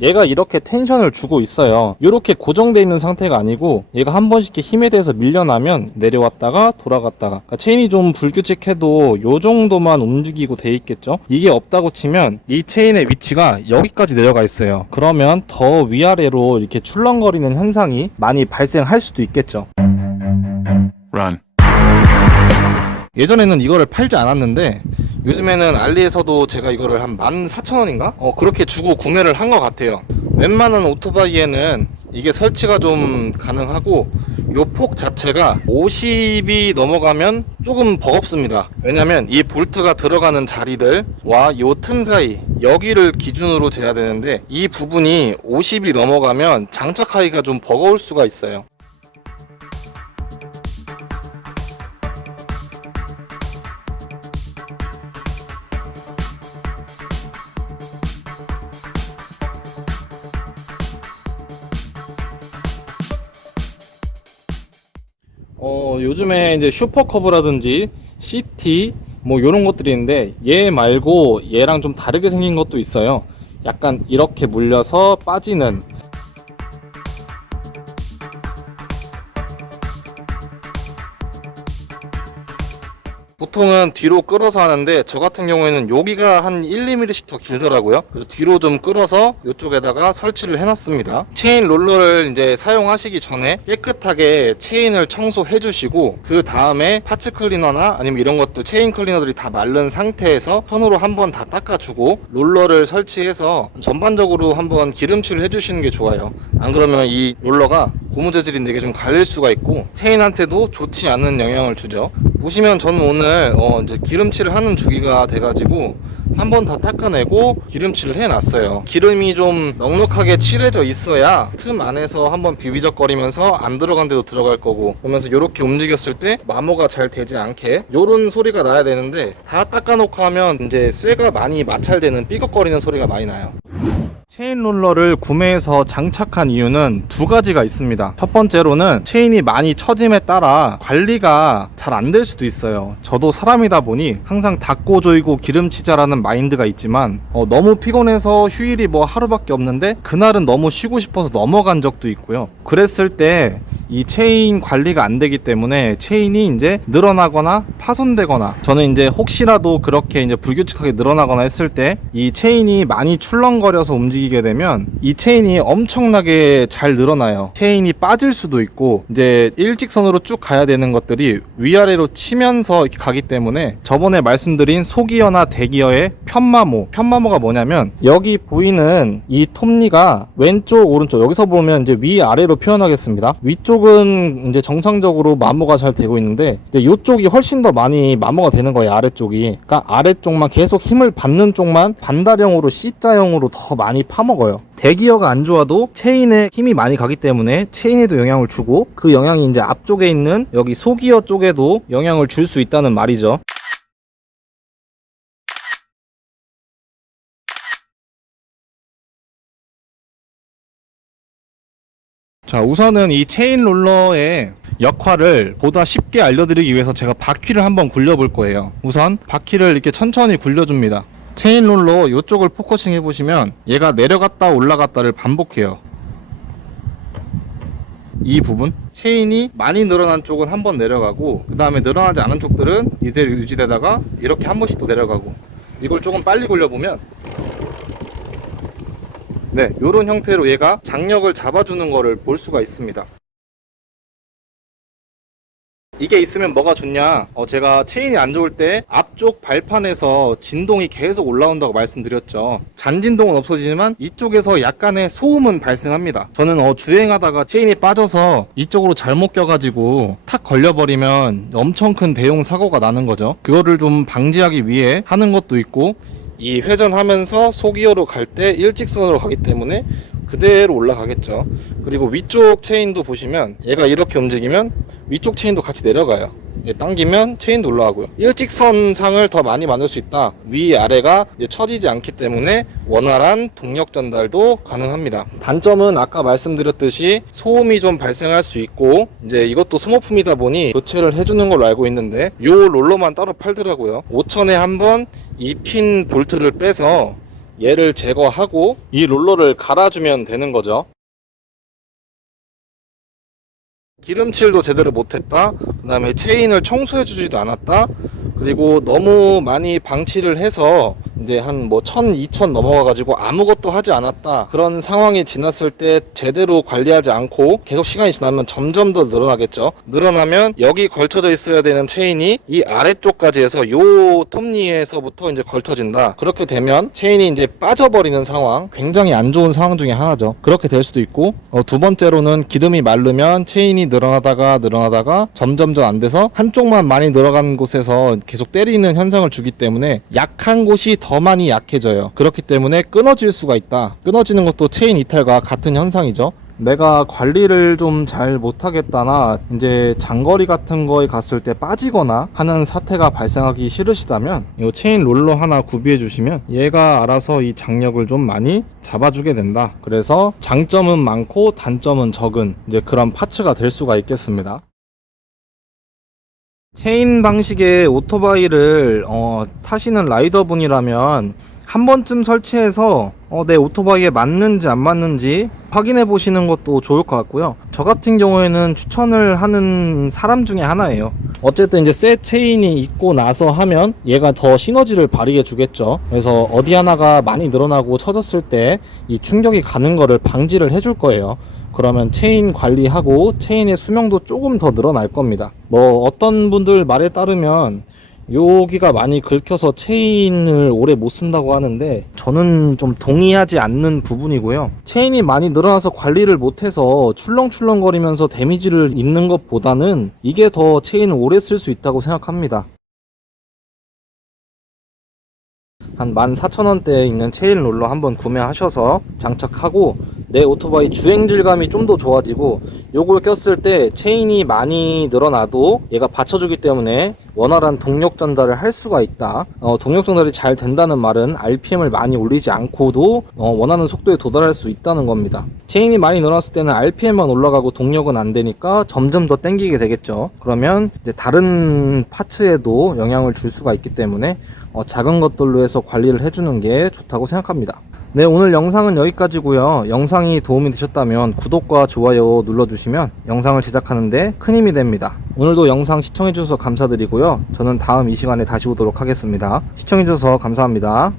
얘가 이렇게 텐션을 주고 있어요. 이렇게 고정되어 있는 상태가 아니고 얘가 한 번씩 힘에 대해서 밀려나면 내려왔다가 돌아갔다가, 그러니까 체인이 좀 불규칙해도 요 정도만 움직이고 돼 있겠죠. 이게 없다고 치면 이 체인의 위치가 여기까지 내려가 있어요. 그러면 더 위아래로 이렇게 출렁거리는 현상이 많이 발생할 수도 있겠죠. Run. 예전에는 이거를 팔지 않았는데 요즘에는 알리에서도 제가 이거를 한 14,000원인가? 그렇게 주고 구매를 한 것 같아요. 웬만한 오토바이에는 이게 설치가 좀 가능하고 요 폭 자체가 50이 넘어가면 조금 버겁습니다. 왜냐면 이 볼트가 들어가는 자리들과 요 틈 사이 여기를 기준으로 재야 되는데 이 부분이 50이 넘어가면 장착하기가 좀 버거울 수가 있어요. 요즘에 이제 슈퍼커브라든지 CT 뭐 요런 것들이 있는데 얘 말고 얘랑 좀 다르게 생긴 것도 있어요. 약간 이렇게 물려서 빠지는, 보통은 뒤로 끌어서 하는데 저 같은 경우에는 여기가 한 1, 2mm씩 더 길더라고요. 그래서 뒤로 좀 끌어서 이쪽에다가 설치를 해놨습니다. 체인 롤러를 이제 사용하시기 전에 깨끗하게 체인을 청소해 주시고 그 다음에 파츠 클리너나 아니면 이런 것들 체인 클리너들이 다 마른 상태에서 손으로 한번 다 닦아주고 롤러를 설치해서 전반적으로 한번 기름칠을 해주시는 게 좋아요. 안 그러면 이 롤러가 고무 재질인데 이게 좀 갈릴 수가 있고 체인한테도 좋지 않은 영향을 주죠. 보시면 저는 오늘 이제 기름칠을 하는 주기가 돼가지고 한 번 다 닦아내고 기름칠을 해놨어요. 기름이 좀 넉넉하게 칠해져 있어야 틈 안에서 한번 비비적거리면서 안 들어간 데도 들어갈 거고, 그러면서 이렇게 움직였을 때 마모가 잘 되지 않게 요런 소리가 나야 되는데 다 닦아놓고 하면 이제 쇠가 많이 마찰되는 삐걱거리는 소리가 많이 나요. 체인 롤러를 구매해서 장착한 이유는 두 가지가 있습니다. 첫 번째로는 체인이 많이 처짐에 따라 관리가 잘 안 될 수도 있어요. 저도 사람이다 보니 항상 닦고 조이고 기름치자라는 마인드가 있지만 너무 피곤해서 휴일이 뭐 하루밖에 없는데 그날은 너무 쉬고 싶어서 넘어간 적도 있고요. 그랬을 때 이 체인 관리가 안 되기 때문에 체인이 이제 늘어나거나 파손되거나, 저는 이제 혹시라도 그렇게 이제 불규칙하게 늘어나거나 했을 때 이 체인이 많이 출렁거려서 움직이게 되면 이 체인이 엄청나게 잘 늘어나요. 체인이 빠질 수도 있고 이제 일직선으로 쭉 가야 되는 것들이 위아래로 치면서 이렇게 가기 때문에 저번에 말씀드린 소기어나 대기어의 편마모가 뭐냐면 여기 보이는 이 톱니가 왼쪽 오른쪽 여기서 보면 이제 위아래로 표현하겠습니다. 위쪽은 이제 정상적으로 마모가 잘 되고 있는데 이제 이쪽이 훨씬 더 많이 마모가 되는 거예요. 아래쪽이. 그러니까 아래쪽만 계속 힘을 받는 쪽만 반달형으로 C자형으로 더 많이 파먹어요. 대기어가 안 좋아도 체인에 힘이 많이 가기 때문에 체인에도 영향을 주고 그 영향이 이제 앞쪽에 있는 여기 소기어 쪽에도 영향을 줄 수 있다는 말이죠. 자, 우선은 이 체인 롤러의 역할을 보다 쉽게 알려드리기 위해서 제가 바퀴를 한번 굴려볼 거예요. 우선 바퀴를 이렇게 천천히 굴려줍니다. 체인 롤러 이쪽을 포커싱 해보시면 얘가 내려갔다 올라갔다를 반복해요. 이 부분 체인이 많이 늘어난 쪽은 한번 내려가고 그 다음에 늘어나지 않은 쪽들은 이대로 유지되다가 이렇게 한 번씩 또 내려가고, 이걸 조금 빨리 굴려보면 네, 요런 형태로 얘가 장력을 잡아주는 거를 볼 수가 있습니다. 이게 있으면 뭐가 좋냐, 제가 체인이 안 좋을 때 앞쪽 발판에서 진동이 계속 올라온다고 말씀드렸죠. 잔진동은 없어지지만 이쪽에서 약간의 소음은 발생합니다. 저는 주행하다가 체인이 빠져서 이쪽으로 잘못 껴가지고 탁 걸려버리면 엄청 큰 대형 사고가 나는 거죠. 그거를 좀 방지하기 위해 하는 것도 있고, 이 회전하면서 소기어로 갈 때 일직선으로 가기 때문에 그대로 올라가겠죠. 그리고 위쪽 체인도 보시면 얘가 이렇게 움직이면 위쪽 체인도 같이 내려가요. 당기면 체인도 올라가고요. 일직선상을 더 많이 만들 수 있다. 위아래가 이제 처지지 않기 때문에 원활한 동력 전달도 가능합니다. 단점은 아까 말씀드렸듯이 소음이 좀 발생할 수 있고, 이제 이것도 소모품이다 보니 교체를 해주는 걸로 알고 있는데 요 롤러만 따로 팔더라고요. 5,000에 한 번 이 핀 볼트를 빼서 얘를 제거하고 이 롤러를 갈아주면 되는 거죠. 기름칠도 제대로 못했다. 그 다음에 체인을 청소해주지도 않았다. 그리고 너무 많이 방치를 해서 이제 한 뭐 1000, 2000 넘어가가지고 아무것도 하지 않았다. 그런 상황이 지났을 때 제대로 관리하지 않고 계속 시간이 지나면 점점 더 늘어나겠죠. 늘어나면 여기 걸쳐져 있어야 되는 체인이 이 아래쪽까지 해서 요 톱니에서부터 이제 걸쳐진다. 그렇게 되면 체인이 이제 빠져버리는 상황, 굉장히 안 좋은 상황 중에 하나죠. 그렇게 될 수도 있고, 두 번째로는 기름이 마르면 체인이 늘어나다가 점점 안 돼서 한쪽만 많이 늘어간 곳에서 계속 때리는 현상을 주기 때문에 약한 곳이 더 많이 약해져요. 그렇기 때문에 끊어질 수가 있다. 끊어지는 것도 체인 이탈과 같은 현상이죠. 내가 관리를 좀 잘 못하겠다나 이제 장거리 같은 거에 갔을 때 빠지거나 하는 사태가 발생하기 싫으시다면 이 체인 롤러 하나 구비해 주시면 얘가 알아서 이 장력을 좀 많이 잡아주게 된다. 그래서 장점은 많고 단점은 적은 이제 그런 파츠가 될 수가 있겠습니다. 체인 방식의 오토바이를 타시는 라이더분이라면 한 번쯤 설치해서 내 오토바이에 맞는지 안 맞는지 확인해 보시는 것도 좋을 것 같고요. 저 같은 경우에는 추천을 하는 사람 중에 하나예요. 어쨌든 이제 새 체인이 있고 나서 하면 얘가 더 시너지를 발휘해 주겠죠. 그래서 어디 하나가 많이 늘어나고 쳐졌을 때 이 충격이 가는 거를 방지를 해줄 거예요. 그러면 체인 관리하고 체인의 수명도 조금 더 늘어날 겁니다. 뭐 어떤 분들 말에 따르면 여기가 많이 긁혀서 체인을 오래 못 쓴다고 하는데 저는 좀 동의하지 않는 부분이고요. 체인이 많이 늘어나서 관리를 못해서 출렁출렁거리면서 데미지를 입는 것보다는 이게 더 체인을 오래 쓸 수 있다고 생각합니다. 한 14,000원대에 있는 체인 롤러 한번 구매하셔서 장착하고 내 오토바이 주행 질감이 좀 더 좋아지고, 요걸 꼈을 때 체인이 많이 늘어나도 얘가 받쳐주기 때문에 원활한 동력 전달을 할 수가 있다. 동력 전달이 잘 된다는 말은 RPM을 많이 올리지 않고도 원하는 속도에 도달할 수 있다는 겁니다. 체인이 많이 늘어났을 때는 RPM만 올라가고 동력은 안 되니까 점점 더 땡기게 되겠죠. 그러면 이제 다른 파츠에도 영향을 줄 수가 있기 때문에 작은 것들로 해서 관리를 해주는 게 좋다고 생각합니다. 네, 오늘 영상은 여기까지고요. 영상이 도움이 되셨다면 구독과 좋아요 눌러주시면 영상을 제작하는데 큰 힘이 됩니다. 오늘도 영상 시청해주셔서 감사드리고요. 저는 다음 이 시간에 다시 오도록 하겠습니다. 시청해주셔서 감사합니다.